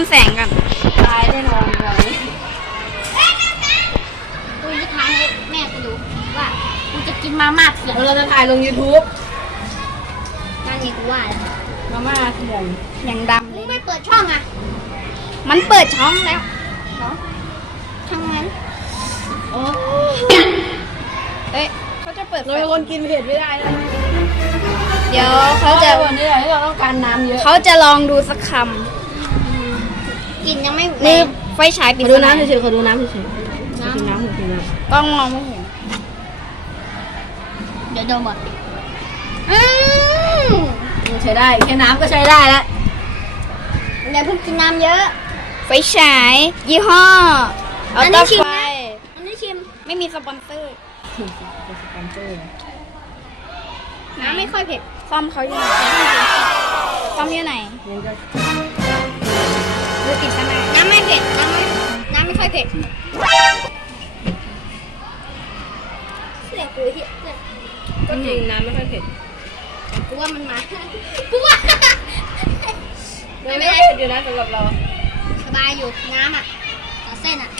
มแสงก่อนตายแน่นอนเลยกูจะทายให้แม่กูดูว่ากูจะกินมาม่าเผือกเราจะถ่ายลง YouTube นั่นไงกูว่าแล้วมาม่าขมงอย่างดำมึงไม่เปิดช่องอะ มันเปิดช่องแล้วเหรอช่างมันโอ้เอ๊ะเขาจะเปิดเราเป็นคนกินเผ็ดไม่ได้นะเดี๋ยวเขาจะวันนี้แหละที่เราต้องการน้ำเยอะ เขาจะลองดูสักค กินยังไม่ำนี่ไฟฉายปิดขอดูน้ำเฉยๆขอดูน้ำเฉยๆขอดูน้ำเฉยๆนะกล้องมองไม่เห็น เดี๋ยวโดนหมดอืมใช้ได้แค่น้ำก็ใช้ได้แล้วอย่าเพิ่งกินน้ำเยอะ ไฟฉาย ยี่ห้ออัอันลนี้ตราชิมไฟนะ อันนี้ชิม ไม่มีสปอนเซอร์สปอนเซอร์ น้ำไม่ค่อยเผ็ดซ่อมเขาอยู่ไหนซ่อมอยู่ไหนยังก็ ดูติดสนามน้ำไม่เผ็ดน้ำไม่น้ำไม่ค่อยเผ็ดเสียกูเหี้ยเสียก็จริงน้ำไม่ค่อยเผ็ดกูว่ามันมากูว่าไม่ไม่ไม่เป็นเผ็ดอยู่นะสำหรับเรา สบายอยู่น้ำอะต่อเส้นอะ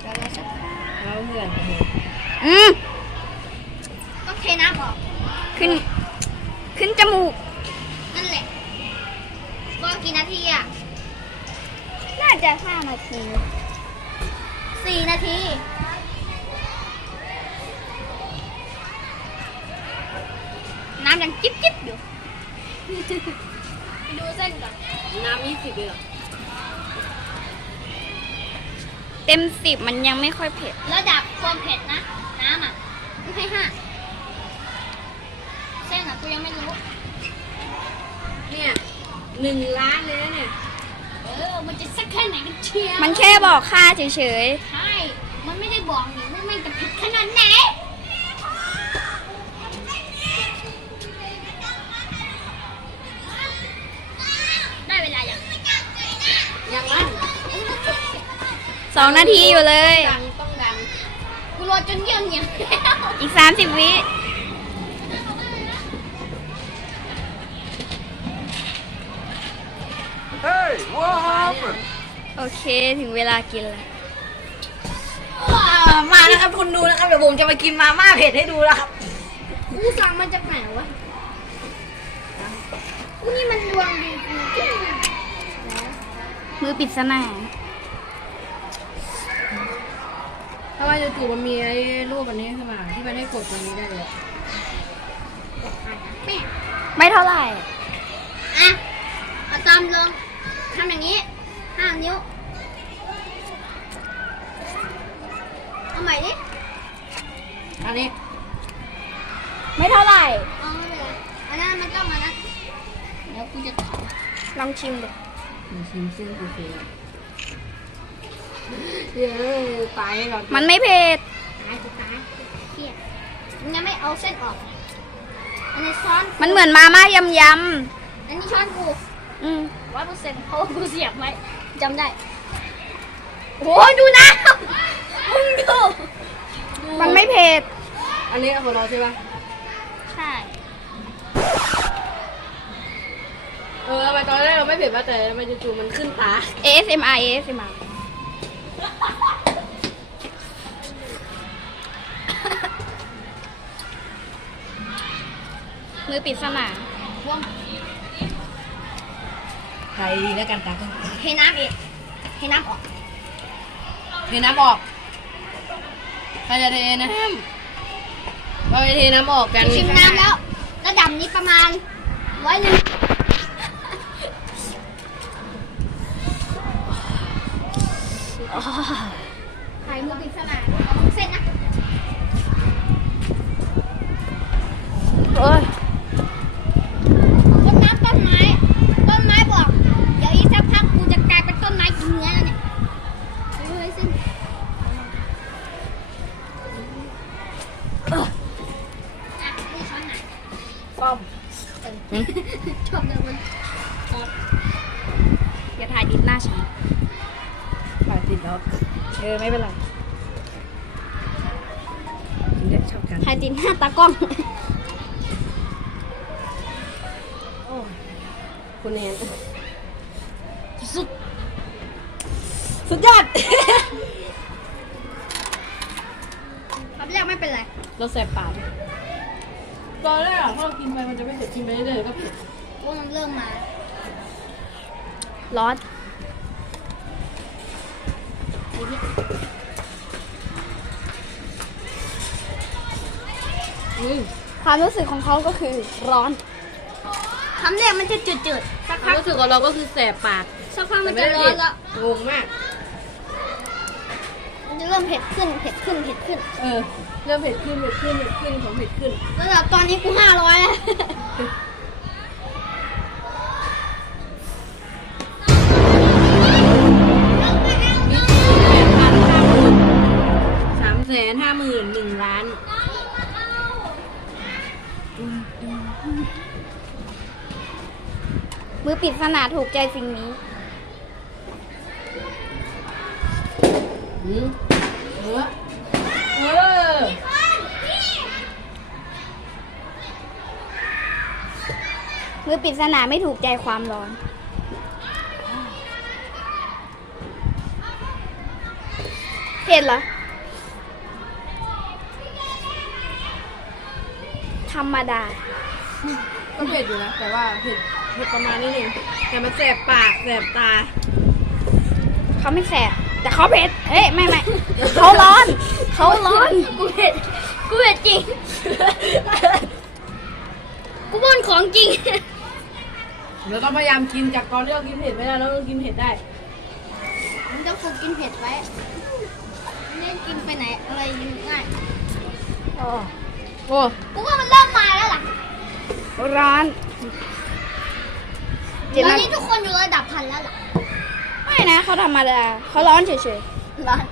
เดี๋ยวเราจะเราเพื่อนอืมต้องเทน้ำออกขึ้น ขึ้นจมูก นั่นแหละก็กี่นาทีอะ จะห้านาทีสี่นาที น้ำยังจิ๊บจิ๊บอยู่ไปดูเส้นก่อน น้ำยี่สิบเลยเหรอ เต็มสิบมันยังไม่ค่อยเผ็ด ระดับความเผ็ดนะ น้ำอะไม่ให้ห้าเส้นอะกูยังไม่รู้ เนี่ยหนึ่งล้านเลยนะเนี่ยเออมันจะสักแค่ไหนกันเชียวมันแค่บอกค่าเฉยใช่ มันไม่ได้บอกนี่ว่ามันจะเผ็ดขนาดไหน ได้เวลาอย่างยังมันๆสองนาทีอยู่เลย ดังต้องดัง กูรอจนเยี่ยงเยี่ยงแล้ว อีกสามสิบวิ Hey, what happened? โอเคถึงเวลากินแล้วมานะครับคุณดูนะครับเดี๋ยวผมจะมากินมาม่าเผ็ดให้ดูแล้วครับกูสั่งมาจากไหนวะกูนี่มันดวงดีจริงมือปริดสนาถ้าว่าจู่ๆมันมีไอ้รูปอันนี้ขึ้นมาที่มันให้กดตรงนี้ได้เลยแม่ไม่เท่าไหร่ อะเอาตามลง ทำอย่างนี้ห้านิ้ว เอาใหม่ดิอันนี้ ไม่เท่าไหร่ เอาไม่เป็นไรอันนั้นมันต้องมานะเดี๋ยวกูจะถอดลองชิมดูมีชิมซึ่งกูเฟีเดี๋ยวตายให้เรามันไม่เผ็ด ตายกูตายเครียดมึงยังไม่เอาเส้นออก อันนี้ช้อน มันเหมือนมาม่ายำยอันนี้ช้อนกูำอืม ร้อยเปอร์เซ็นต์เพราะว่ากูเสียบไว้จำได้โอ้ยดูน้ำมึงดูมันไม่เผ็ด อันนี้ของเราใช่ปะใช่เออทำไมตอนแรกเราไม่เผ็ดป่ะแต่ทำไมจู่ๆมันขึ้นตา ASMR ASMR มือปริดสนาว่วงใคร ดีแล้วกันตาก็เทน้ำอีกเทน้ำออกเทน้ำออกใครจะเทนะเราจะเทน้ำออกกันชิมน้ำแล้วระดับนี้ประมาณร้อยหนึ่งไข่มือปริศนาเอาเส้นนะโอ้ย ต้นน้ำต้นไม้ ต้นไม้บอก เดี๋ยวอีกสักพักกูจะกลายเป็นต้นไม้กินเนื้อแล้วเนี่ยเฮ้ยเส้นอะนี่ช้อนไหน ป้อม ชอบเดินมันช้อน อย่าถ่ายดิบหน้าฉันปาดติดแล้วเออไม่เป็นไรเด็กชอบกันถ่ายดิบหน้าตากล้องคุณเนนสุด สุดยอดคำแรกไม่เป็นไร เราแสบปากตอนแรกอะถ้าเรากินไปมันจะไม่เผ็ดกินไปเรื่อยๆก็เผ็ดว่ามันเริ่มมา ร้อน อืมความรู้สึกของเขาก็คือร้อนคำแรกมันจะจืดๆสักคพัวามกรู้สึกของเราก็คือแสบปากสักพักมันแต่จะไได้ร้อนเผ็ดแล้วงงมาก มันจะเริ่มเผ็ดขึ้นเผ็ดขึ้นเผ็ดขึ้น เออ เริ่มเผ็ดขึ้นเผ็ดขึ้นเผ็ดขึ้นของเผ็ดขึ้นระดับตอนนี้กูห้าร้อยแล้ว ปริดสนาถูกใจสิ่งนี้อืมเออเออมือปริดสนาไม่ถูกใจความร้อน เห็นเหรอ ธรรมดา ก็เผ็ดอยู่นะ แต่ว่าเผ็ด เผ็ดประมาณนี้เองแต่มันแสบปากแสบตา เขาไม่แสบแต่เขาเผ็ดเฮ้ยไม่ไม่เขาร้อน เขาร้อนกูเผ็ดกูเผ็ดจริง กูบ่นของจริงเราต้องพยายามกินจากตอนที่เรากินเผ็ดไม่ได้เราต้องกินเผ็ดได้มันต้องฝึกกินเผ็ดไว้ไม่ได้กินไปไหนอะไรง่ายโอ้กูว่ามันเริ่มมาแล้วล่ะร้อนต เจ็บอนนะนี้ทุกคนอยู่ระดับพันแล้วล่ะไม่นะเขาธรรมดาเขาร้อนเฉยร้อน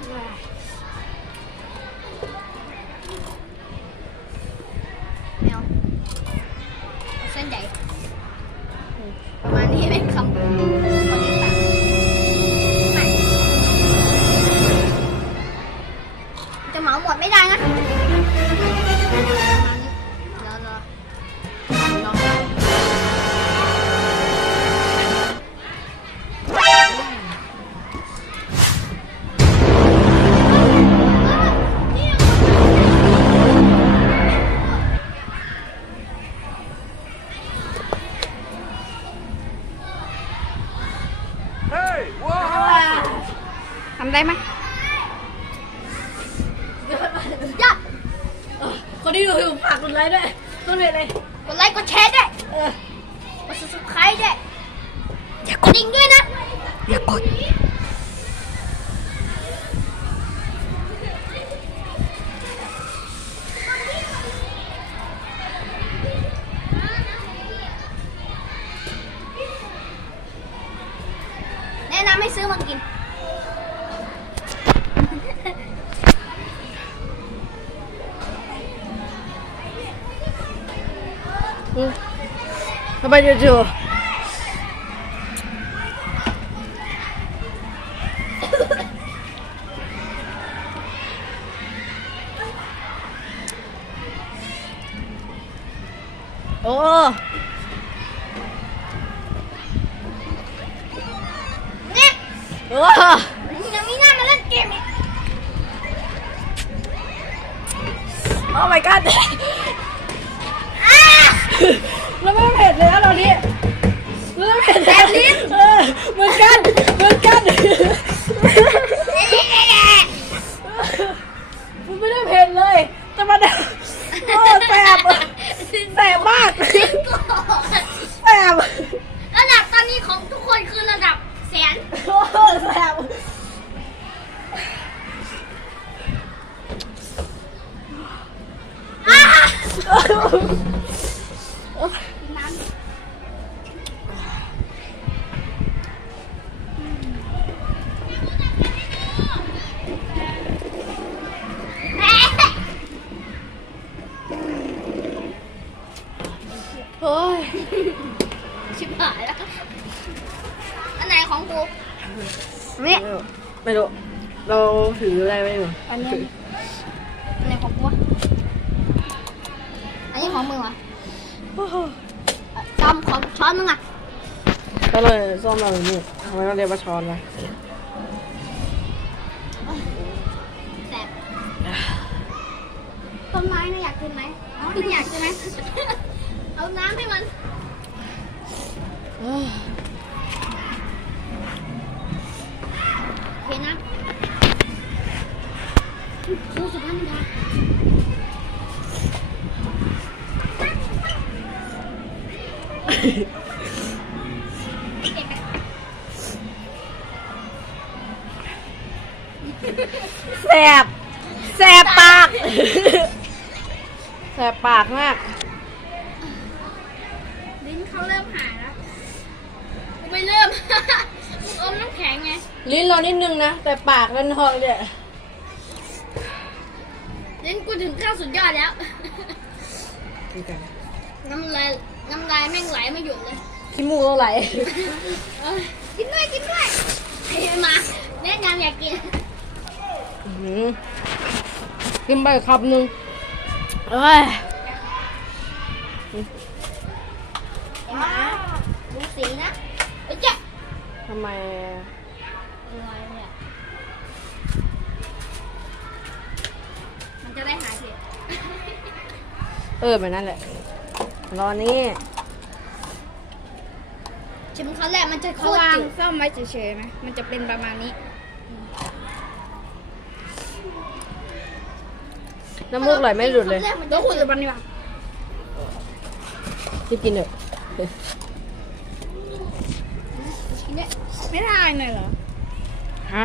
ดไลค์กดแชร์ด้วยเออกด subscribe ด้วยอย่ากดดิ่งด้วยนะ อย่ากด เกมอีกโอ้ my god อ้า แล้วไม่เผ็ดเลยนะตอนนี้แล้วไม่เผ็ดแล้วเออเหมือนกันเหมือนกันมันไม่ได้เผ็ดเลย แต่มันโอ้แสบแสบมากแสบระดับตอนนี้ของทุกคนคือระดับแสนโอ้แสบอ้ อันไหนของกูเนี่ยไม่รู้เราถืออะไรไว้อยู่อันนี้อันไหนของกูวะอันนี้ของมึงวะจอมของช้อนมึงอะก็เลยส้มอะไรนี่ทำไมต้องเรียกว่าช้อนวะแสบต้นไม้นะอยากกินไหมเอาไม่อยากใช่ไหมเอาน้ำให้มัน เห็นนะครูสุภาพนิดาเก็บไป แสบแสบปาก แสบปากมาก ลิ้นเขาเริ่มหายแล้วกูไม่เริ่มมึงอมน้ำแข็งไง ลิ้นเรานิดนึงนะ แต่ปากนั่นทองเนี่ย ลิ้นกูถึงขั้นสุดยอดแล้วน้ำลายน้ำลายแม่งไหลไม่หยุดเลยขี้มูกเราไหลเอ้ยกินด้วยกินด้วยเฮ้ยมาแนะนำอยากกินอื้อหือกินไปคำหนึ่งเอ้ยไอ้หมาดูสีนะเอ้ยเจ๊ะทำไมอะไรเนี่ยมัน จะได้หายเผ็ดเออแบบนั้นแหละ รอนี่ชิมครั้งแรกมันจะโคเขาตรวางจืดซ่อมไว้เฉยๆไหมมันจะเป็นประมาณนี้ น้ำมูกไหลไม่หลุดเลยครั้งแรกมันแล้จะวคุณจะบันดีกว่าที่กินเถอะกินด้วยไม่ทานหน่อยเหรอฮะ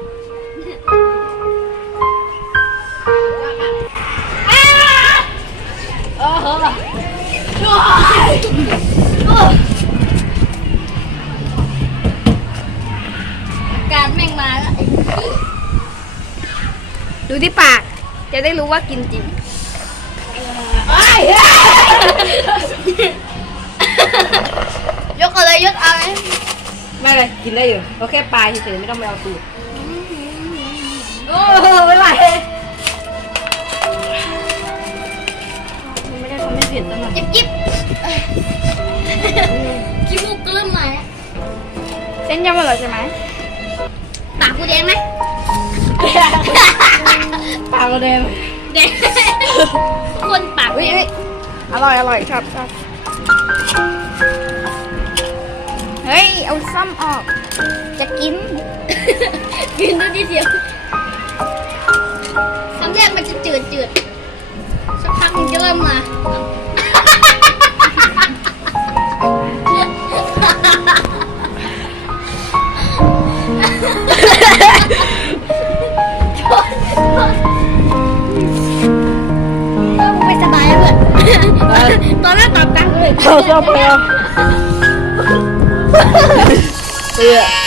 การแม่งมาแล้วดูที่ปาก จะได้รู้ว่ากินจริงยกอะไรยกอะไรไม่เลยกินได้อยู่เราแค่ปลายเฉยๆไม่ต้องไปเอาตูดโอ้โหไม่ไหว ยิบจิบขี้มูกก็เริ่มมาแล้วเส้นจะหมดแล้วใช่ไหมปากกูแดงไหมปากเราแดงแดงคนปากแดงอร่อยอร่อยชอบชอบเฮ้ย เอาซ่อมออก จะกิน กินด้วยทีเดียวคำแรกมันจะจืดจืดสักพักมันจะเริ่มมา ตอบกล